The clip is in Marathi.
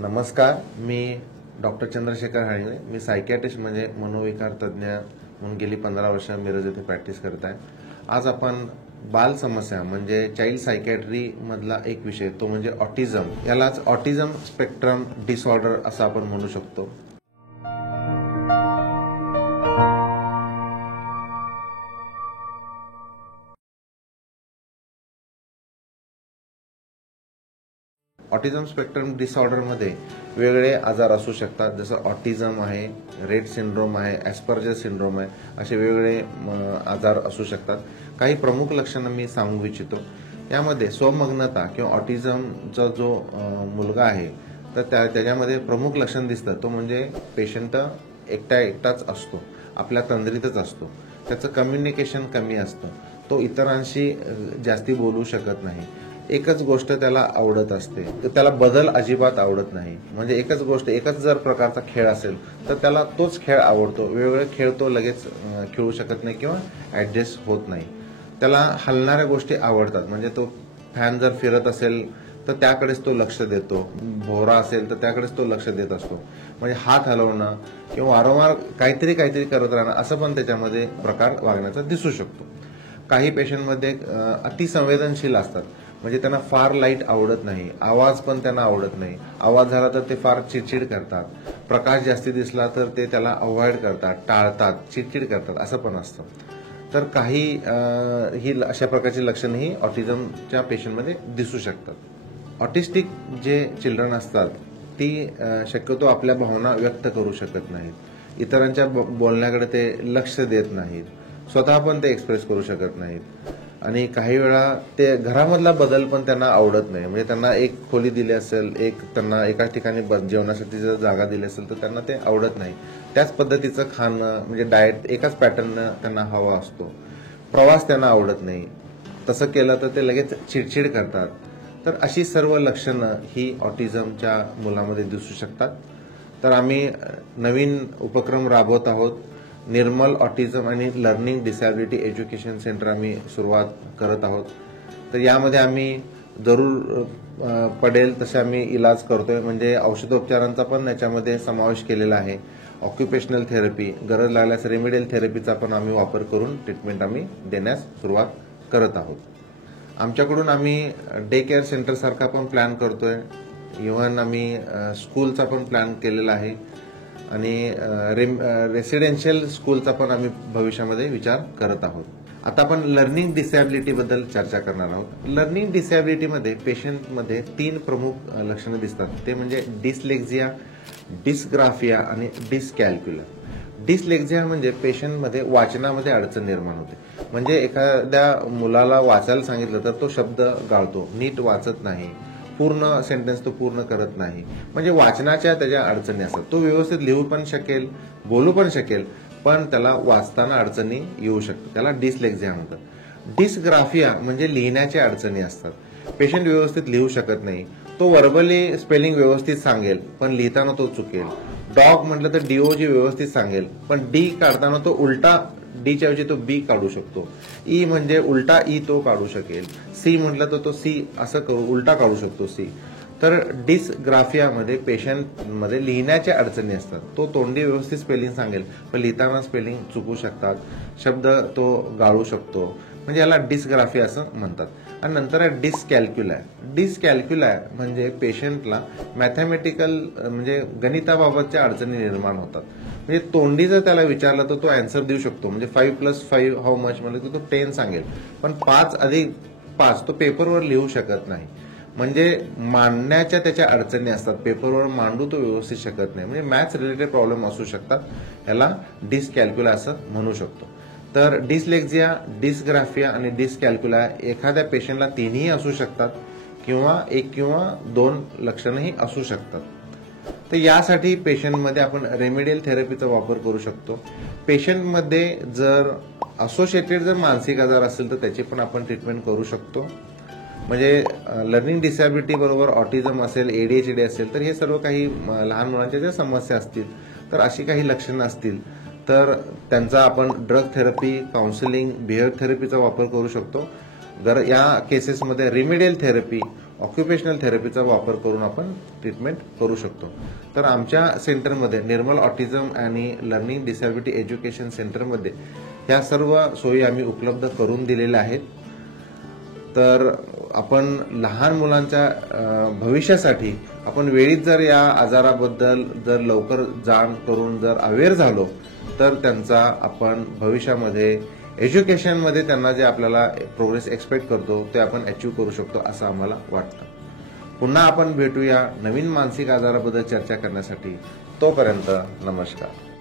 नमस्कार, मी डॉक्टर चंद्रशेखर हाळिंगळे. मी सायकियाट्रिस्ट म्हणजे मनोविकार तज्ज्ञ म्हणून गेली 15 वर्ष मिरज येथे प्रॅक्टिस करत आहे. आज आपण बाल समस्या म्हणजे चाइल्ड सायकियाट्री मधला एक विषय तो म्हणजे ऑटिझम, यालाच ऑटिझम स्पेक्ट्रम डिसऑर्डर असं आपण म्हणू शकतो. ऑटिझम स्पेक्ट्रम डिसऑर्डरमध्ये वेगवेगळे आजार असू शकतात, जसं ऑटिझम आहे, रेट सिंड्रोम आहे, ॲस्पर्जर सिंड्रोम आहे, असे वेगवेगळे आजार असू शकतात. काही प्रमुख लक्षणं मी सांगू इच्छितो. यामध्ये स्वमग्नता किंवा ऑटिझमचा जो मुलगा आहे तर त्याच्यामध्ये प्रमुख लक्षण दिसतं तो म्हणजे पेशंट एकटाच असतो, आपल्या तंद्रीतच असतो. त्याचं कम्युनिकेशन कमी असतं, तो इतरांशी जास्ती बोलू शकत नाही. एकच गोष्ट त्याला आवडत असते, तर त्याला बदल अजिबात आवडत नाही. म्हणजे एकच जर प्रकारचा खेळ असेल तर त्याला तोच खेळ आवडतो. वेगवेगळे खेळ तो लगेच खेळू शकत नाही किंवा ॲडजस्ट होत नाही. त्याला हलणाऱ्या गोष्टी आवडतात, म्हणजे तो फॅन जर फिरत असेल तर त्याकडेच तो लक्ष देतो, भोवरा असेल तर त्याकडेच तो लक्ष देत असतो. म्हणजे हात हलवणं किंवा वारंवार काहीतरी करत राहणं असं पण त्याच्यामध्ये प्रकार वागण्याचा दिसू शकतो. काही पेशंटमध्ये अतिसंवेदनशील असतात, म्हणजे त्यांना फार लाईट आवडत नाही, आवाज पण त्यांना आवडत नाही. आवाज झाला तर ते फार चिडचिड करतात. प्रकाश जास्ती दिसला तर ते त्याला अवॉइड करतात, टाळतात, चिडचिड करतात, असं पण असतं. तर काही ही अशा प्रकारची लक्षणं ही ऑटिझमच्या पेशंटमध्ये दिसू शकतात. ऑटिस्टिक जे चिल्ड्रन असतात ती शक्यतो आपल्या भावना व्यक्त करू शकत नाहीत. इतरांच्या बोलण्याकडे ते लक्ष देत नाहीत. स्वतः पण ते एक्सप्रेस करू शकत नाहीत. आणि काही वेळा ते घरामधला बदल पण त्यांना आवडत नाही. म्हणजे त्यांना एक खोली दिली असेल, त्यांना एकाच ठिकाणी जेवणासाठी जर जागा दिली असेल तर त्यांना ते आवडत नाही. त्याच पद्धतीचं खाणं म्हणजे डाएट एकाच पॅटर्ननं त्यांना हवा असतो. प्रवास त्यांना आवडत नाही. तसं केलं तर ते लगेच चिडचिड करतात. तर अशी सर्व लक्षणं ही ऑटिझमच्या मुलामध्ये दिसू शकतात. तर आम्ही नवीन उपक्रम राबवत आहोत. निर्मल ऑटिझम आणि लर्निंग डिसॅबिलिटी एज्युकेशन सेंटर आम्ही सुरुवात करत आहोत. तर यामध्ये आम्ही जरूर पडेल तसे आम्ही इलाज करतोय. म्हणजे औषधोपचारांचा पण याच्यामध्ये समावेश केलेला आहे. ऑक्युपेशनल थेरपी, गरज लागल्यास रेमेडियल थेरपीचा पण आम्ही वापर करून ट्रीटमेंट आम्ही देण्यास सुरुवात करत आहोत. आमच्याकडून आम्ही डे केअर सेंटर सारखा पण प्लॅन करतोय. इव्हन आम्ही स्कूलचा पण प्लॅन केलेला आहे आणि रेसिडेन्शियल स्कूलचा पण आम्ही भविष्यामध्ये विचार करत आहोत. आता आपण लर्निंग डिसॅबिलिटी बद्दल चर्चा करणार आहोत. लर्निंग डिसॅबिलिटीमध्ये पेशंटमध्ये 3 प्रमुख लक्षणं दिसतात. ते म्हणजे डिसलेक्झिया, डिस्ग्राफिया आणि डिसकॅल्क्युला. डिसलेक्झिया म्हणजे पेशंटमध्ये वाचनामध्ये अडचण निर्माण होते. म्हणजे एखाद्या मुलाला वाचायला सांगितलं तर तो शब्द गाळतो, नीट वाचत नाही, पूर्ण सेंटेन्स तो पूर्ण करत नाही. म्हणजे वाचनाच्या त्याच्या अडचणी असतात. तो व्यवस्थित लिहू पण शकेल, बोलू पण शकेल, पण त्याला वाचताना अडचणी येऊ शकतात. त्याला डिसलेक्झिया म्हणतात. डिसग्राफिया म्हणजे लिहिण्याच्या अडचणी असतात. पेशंट व्यवस्थित लिहू शकत नाही. तो वर्बली स्पेलिंग व्यवस्थित सांगेल पण लिहिताना तो चुकेल. डॉग म्हटलं तर डीओजी व्यवस्थित सांगेल पण डी काढताना तो उलटा डीच्या ऐवजी तो बी काढू शकतो. ई म्हणजे उलटा ई तो काढू शकेल. सी म्हटलं तर तो सी असं उलटा काढू शकतो सी. तर डिसग्राफियामध्ये पेशंटमध्ये लिहिण्याच्या अडचणी असतात. तो तोंडी व्यवस्थित स्पेलिंग सांगेल पण लिहिताना स्पेलिंग चुकू शकतात, शब्द तो गाळू शकतो. म्हणजे याला डिसग्राफिया असं म्हणतात. आणि नंतर आहे डिसकॅल्क्युला. डिसकॅल्क्युला म्हणजे पेशंटला मॅथमॅटिकल म्हणजे गणिताबाबतच्या अडचणी निर्माण होतात. म्हणजे तोंडी जर त्याला विचारलं तर तो आन्सर देऊ शकतो. म्हणजे 5+5 हाऊ मच म्हणजे तो 10 सांगेल पण 5+5 तो पेपरवर लिहू शकत नाही. म्हणजे मांडण्याच्या त्याच्या अडचणी असतात. पेपरवर मांडू तो व्यवस्थित शकत नाही. म्हणजे मॅथ्स रिलेटेड प्रॉब्लेम असू शकतात. याला डिसकॅल्क्युला असं म्हणू शकतो. तर डिसलेक्झिया, डिसग्राफिया आणि डिसकॅल्क्युला एखाद्या पेशंटला 3ही असू शकतात किंवा 1 किंवा 2 लक्षणंही असू शकतात. तर यासाठी पेशंटमध्ये आपण रेमेडियल थेरपीचा वापर करू शकतो. पेशंटमध्ये जर असोसिएटेड जर मानसिक आजार असेल तर त्याची पण आपण ट्रीटमेंट करू शकतो. म्हणजे लर्निंग डिसॅबिलिटी बरोबर ऑटिझम असेल, एडीएचडी असेल तर हे सर्व काही लहान मुलांच्या ज्या समस्या असतील तर अशी काही लक्षणं असतील तर त्यांचा आपण ड्रग थेरपी, काउन्सिलिंग, बिहेवियर थेरपीचा वापर करू शकतो. या केसेसमध्ये रेमेडियल थेरपी, ऑक्युपेशनल थेरपीचा वापर करून आपण ट्रीटमेंट करू शकतो. तर आमच्या सेंटरमध्ये निर्मल ऑटिझम आणि लर्निंग डिसॅबिलिटी एज्युकेशन सेंटरमध्ये ह्या सर्व सोयी आम्ही उपलब्ध करून दिलेल्या आहेत. तर आपण लहान मुलांच्या भविष्यासाठी आपण वेळीच जर या आजाराबद्दल जर लवकर जाण करून जर अवेअर झालो तर त्यांचा आपण भविष्यामध्ये एज्युकेशनमध्ये त्यांना जे आपल्याला प्रोग्रेस एक्सपेक्ट करतो ते आपण अचीव्ह करू शकतो असं आम्हाला वाटतं. पुन्हा आपण भेटूया नवीन मानसिक आजाराबद्दल चर्चा करण्यासाठी. तोपर्यंत नमस्कार.